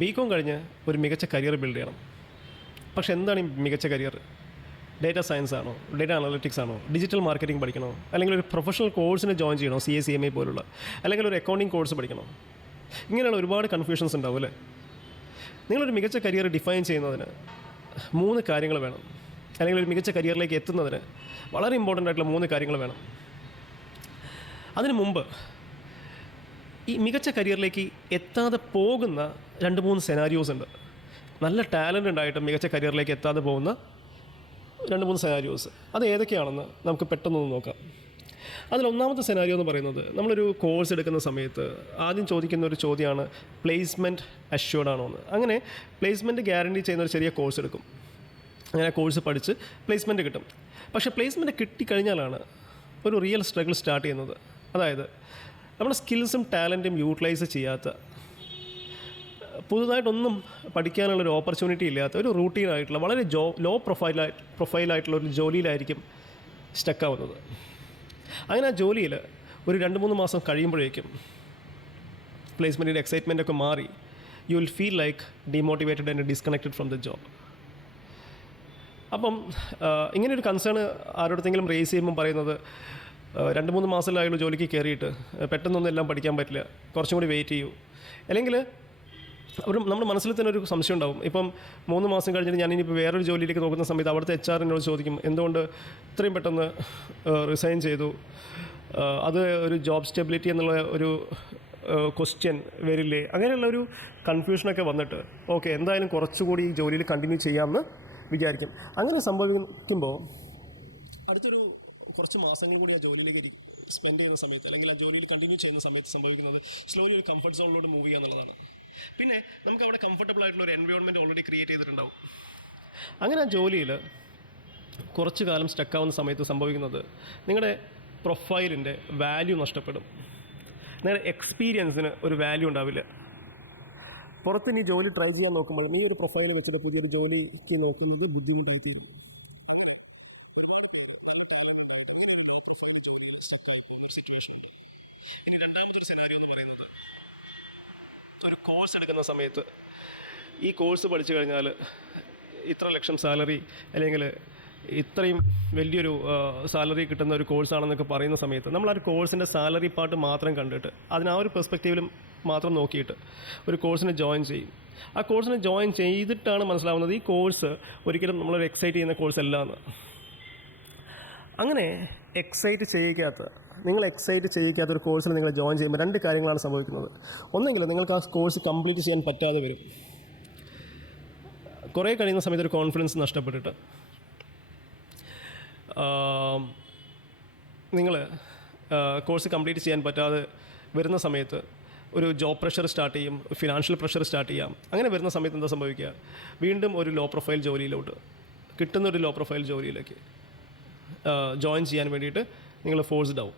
BCom കഴിഞ്ഞ് ഒരു മികച്ച കരിയർ ബിൽഡ് ചെയ്യണം. പക്ഷേ എന്താണ് ഈ മികച്ച കരിയർ? ഡേറ്റ സയൻസ് ആണോ, ഡേറ്റ അനലിറ്റിക്സ് ആണോ, ഡിജിറ്റൽ മാർക്കറ്റിംഗ് പഠിക്കണോ, അല്ലെങ്കിൽ ഒരു പ്രൊഫഷണൽ കോഴ്സിന് ജോയിൻ ചെയ്യണോ, CA CMA പോലുള്ള, അല്ലെങ്കിൽ ഒരു അക്കൗണ്ടിങ് കോഴ്സ് പഠിക്കണോ? ഇങ്ങനെയുള്ള ഒരുപാട് കൺഫ്യൂഷൻസ് ഉണ്ടാവും അല്ലേ? നിങ്ങളൊരു മികച്ച കരിയർ ഡിഫൈൻ ചെയ്യുന്നതിന് 3 കാര്യങ്ങൾ വേണം. അല്ലെങ്കിൽ ഒരു മികച്ച കരിയറിലേക്ക് എത്തുന്നതിന് വളരെ ഇമ്പോർട്ടൻ്റ് ആയിട്ടുള്ള 3 കാര്യങ്ങൾ വേണം. അതിനു മുമ്പ് ഈ മികച്ച കരിയറിലേക്ക് എത്താതെ പോകുന്ന 2-3 സെനാരിയോസ് ഉണ്ട്. നല്ല ടാലൻ്റ് ഉണ്ടായിട്ട് മികച്ച കരിയറിലേക്ക് എത്താതെ പോകുന്ന 2-3 സെനാരിയോസ്. അത് ഏതൊക്കെയാണെന്ന് നമുക്ക് പെട്ടെന്നൊന്ന് നോക്കാം. അതിലൊന്നാമത്തെ സെനാരിയോ എന്ന് പറയുന്നത്, നമ്മളൊരു കോഴ്സ് എടുക്കുന്ന സമയത്ത് ആദ്യം ചോദിക്കുന്ന ഒരു ചോദ്യമാണ് പ്ലേസ്മെൻറ്റ് അഷ്യൂർഡ് ആണോ എന്ന്. അങ്ങനെ പ്ലേസ്മെൻറ്റ് ഗ്യാരണ്ടി ചെയ്യുന്ന ഒരു ചെറിയ കോഴ്സ് എടുക്കും. അങ്ങനെ കോഴ്സ് പഠിച്ച് പ്ലേസ്മെൻറ്റ് കിട്ടും. പക്ഷേ പ്ലേസ്മെൻറ്റ് കിട്ടിക്കഴിഞ്ഞാലാണ് ഒരു റിയൽ സ്ട്രഗിൾ സ്റ്റാർട്ട് ചെയ്യുന്നത്. അതായത് നമ്മുടെ സ്കിൽസും ടാലൻറ്റും യൂട്ടിലൈസ് ചെയ്യാത്ത, പുതുതായിട്ടൊന്നും പഠിക്കാനുള്ളൊരു ഓപ്പർച്യൂണിറ്റി ഇല്ലാത്ത ഒരു റൂട്ടീനായിട്ടുള്ള വളരെ ലോ പ്രൊഫൈലായിട്ടുള്ള ഒരു ജോലിയിലായിരിക്കും സ്റ്റക്കാവുന്നത്. അങ്ങനെ ആ ജോലിയിൽ ഒരു 2-3 മാസം കഴിയുമ്പോഴേക്കും പ്ലേസ്മെൻറ്റിൻ്റെ എക്സൈറ്റ്മെൻ്റ് ഒക്കെ മാറി you will feel like demotivated and disconnected from the job. അപ്പം ഇങ്ങനെയൊരു കൺസേൺ ആരോടത്തെങ്കിലും റേസ് ചെയ്യുമ്പം പറയുന്നത് 2-3 മാസത്തിലായുള്ള ജോലിക്ക് കയറിയിട്ട് പെട്ടെന്നൊന്നും എല്ലാം പഠിക്കാൻ പറ്റില്ല, കുറച്ചും കൂടി വെയിറ്റ് ചെയ്യൂ. അല്ലെങ്കിൽ നമ്മുടെ മനസ്സിൽ തന്നെ ഒരു സംശയം ഉണ്ടാവും. ഇപ്പം 3 മാസം കഴിഞ്ഞിട്ട് ഞാനിപ്പോൾ വേറൊരു ജോലിയിലേക്ക് നോക്കുന്ന സമയത്ത് അവിടുത്തെ HR എന്നോട് ചോദിക്കും, എന്തുകൊണ്ട് ഇത്രയും പെട്ടെന്ന് റിസൈൻ ചെയ്തു? അത് ഒരു ജോബ് സ്റ്റെബിലിറ്റി എന്നുള്ള ഒരു ക്വസ്റ്റ്യൻ വരില്ലേ? അങ്ങനെയുള്ളൊരു കൺഫ്യൂഷനൊക്കെ വന്നിട്ട് ഓക്കെ എന്തായാലും കുറച്ചുകൂടി ഈ ജോലിയിൽ കണ്ടിന്യൂ ചെയ്യാമെന്ന് വിചാരിക്കും. അങ്ങനെ സംഭവിക്കുമ്പോൾ അടുത്തൊരു കുറച്ച് മാസങ്ങൾ കൂടി ആ ജോലിയിലേക്ക് സ്പെൻഡ് ചെയ്യുന്ന സമയത്ത്, അല്ലെങ്കിൽ ആ ജോലിയിൽ കണ്ടിന്യൂ ചെയ്യുന്ന സമയത്ത് സംഭവിക്കുന്നത് സ്ലോലി ഒരു കംഫർട്ട് സോണിലോട്ട് മൂവ് ചെയ്യുക എന്നുള്ളതാണ്. പിന്നെ നമുക്ക് അവിടെ കംഫർട്ടബിൾ ആയിട്ടുള്ള ഒരു എൻവയോൺമെൻറ്റ് ഓൾറെഡി ക്രിയേറ്റ് ചെയ്തിട്ടുണ്ടാവും. അങ്ങനെ ആ ജോലിയിൽ കുറച്ച് കാലം സ്റ്റക്കാവുന്ന സമയത്ത് സംഭവിക്കുന്നത് നിങ്ങളുടെ പ്രൊഫൈലിൻ്റെ വാല്യൂ നഷ്ടപ്പെടും. നിങ്ങളുടെ എക്സ്പീരിയൻസിന് ഒരു വാല്യൂ ഉണ്ടാവില്ല. പുറത്ത് ഈ ജോലി ട്രൈ ചെയ്യാൻ നോക്കുമ്പോഴും ഈ ഒരു പ്രൊഫൈൽ വെച്ചിട്ട് പുതിയൊരു ജോലിക്ക് നോക്കുന്നത് ബുദ്ധിമുട്ടായിട്ടില്ല. രണ്ടാമത്തെ സിനാരിയോ എന്ന് പറയുന്നത്, ഒരു കോഴ്സ് എടുക്കുന്ന സമയത്ത് ഈ കോഴ്സ് പഠിച്ചു കഴിഞ്ഞാൽ ഇത്ര ലക്ഷം സാലറി, അല്ലെങ്കിൽ ഇത്രയും വലിയൊരു സാലറി കിട്ടുന്ന ഒരു കോഴ്സാണെന്നൊക്കെ പറയുന്ന സമയത്ത് നമ്മൾ ആ ഒരു കോഴ്സിൻ്റെ സാലറി പാർട്ട് മാത്രം കണ്ടിട്ട് അതിന് ആ ഒരു പെർസ്പെക്റ്റീവിലും മാത്രം നോക്കിയിട്ട് ഒരു കോഴ്സിന് ജോയിൻ ചെയ്യും. ആ കോഴ്സിന് ജോയിൻ ചെയ്തിട്ടാണ് മനസ്സിലാവുന്നത് ഈ കോഴ്സ് ഒരിക്കലും നമ്മളൊരു എക്സൈറ്റ് ചെയ്യുന്ന കോഴ്സ് അല്ല എന്ന്. അങ്ങനെ നിങ്ങൾ എക്സൈറ്റ് ചെയ്യിക്കാത്ത ഒരു കോഴ്സിൽ നിങ്ങൾ ജോയിൻ ചെയ്യുമ്പോൾ 2 കാര്യങ്ങളാണ് സംഭവിക്കുന്നത്. ഒന്നെങ്കിൽ നിങ്ങൾക്ക് ആ കോഴ്സ് കംപ്ലീറ്റ് ചെയ്യാൻ പറ്റാതെ വരും. കുറേ കഴിയുന്ന സമയത്ത് ഒരു കോൺഫിഡൻസ് നഷ്ടപ്പെട്ടിട്ട് നിങ്ങൾ കോഴ്സ് കംപ്ലീറ്റ് ചെയ്യാൻ പറ്റാതെ വരുന്ന സമയത്ത് ഒരു ജോബ് പ്രഷർ സ്റ്റാർട്ട് ചെയ്യും, ഫിനാൻഷ്യൽ പ്രഷർ സ്റ്റാർട്ട് ചെയ്യാം. അങ്ങനെ വരുന്ന സമയത്ത് എന്താ സംഭവിക്കുക? വീണ്ടും ഒരു ലോ പ്രൊഫൈൽ ജോലിയിലോട്ട്, കിട്ടുന്നൊരു ലോ പ്രൊഫൈൽ ജോലിയിലേക്ക് ജോയിൻ ചെയ്യാൻ വേണ്ടിയിട്ട് നിങ്ങൾ ഫോഴ്സ്ഡ് ആവും.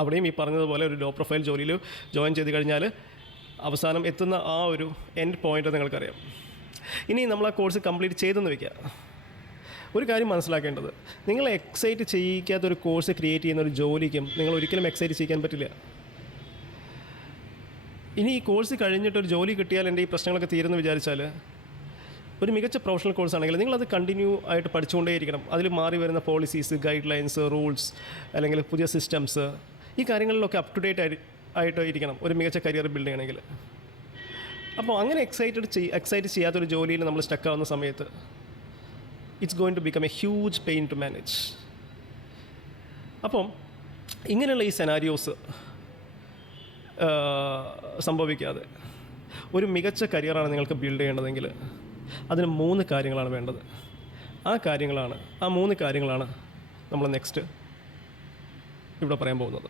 അവിടെയും ഈ പറഞ്ഞതുപോലെ ഒരു ലോ പ്രൊഫൈൽ ജോലിയിൽ ജോയിൻ ചെയ്ത് കഴിഞ്ഞാൽ അവസാനം എത്തുന്ന ആ ഒരു എൻഡ് പോയിൻ്റ് നിങ്ങൾക്കറിയാം. ഇനി നമ്മൾ ആ കോഴ്സ് കംപ്ലീറ്റ് ചെയ്തെന്ന് വയ്ക്കുക. ഒരു കാര്യം മനസ്സിലാക്കേണ്ടത്, നിങ്ങൾ എക്സൈറ്റ് ചെയ്യിക്കാത്തൊരു കോഴ്സ് ക്രിയേറ്റ് ചെയ്യുന്ന ഒരു ജോലിക്കും നിങ്ങൾ ഒരിക്കലും എക്സൈറ്റ് ചെയ്യിക്കാൻ പറ്റില്ല. ഇനി ഈ കോഴ്സ് കഴിഞ്ഞിട്ടൊരു ജോലി കിട്ടിയാൽ എൻ്റെ ഈ പ്രശ്നങ്ങളൊക്കെ തീരുമെന്ന് വിചാരിച്ചാൽ, ഒരു മികച്ച പ്രൊഫഷണൽ കോഴ്സ് ആണെങ്കിൽ നിങ്ങളത് കണ്ടിന്യൂ ആയിട്ട് പഠിച്ചുകൊണ്ടേയിരിക്കണം. അതിൽ മാറി വരുന്ന പോളിസീസ്, ഗൈഡ് ലൈൻസ്, റൂൾസ്, അല്ലെങ്കിൽ പുതിയ സിസ്റ്റംസ്, ഈ കാര്യങ്ങളിലൊക്കെ അപ് ടു ഡേറ്റ് ആയിട്ട് ഇരിക്കണം ഒരു മികച്ച കരിയർ ബിൽഡ് ചെയ്യണമെങ്കിൽ. അപ്പോൾ അങ്ങനെ എക്സൈറ്റ് ചെയ്യാത്തൊരു ജോലിയിൽ നമ്മൾ സ്റ്റക്കാവുന്ന സമയത്ത് it's going to become a huge pain to manage. അപ്പം ഇങ്ങനെയുള്ള ഈ സെനാരിയോസ് സംഭവിക്കാതെ ഒരു മികച്ച കരിയറാണ് നിങ്ങൾക്ക് ബിൽഡ് ചെയ്യേണ്ടതെങ്കിൽ അതിന് 3 കാര്യങ്ങളാണ് വേണ്ടത്. ആ 3 കാര്യങ്ങളാണ് നമ്മൾ നെക്സ്റ്റ് ഇവിടെ പറയാൻ പോകുന്നത്.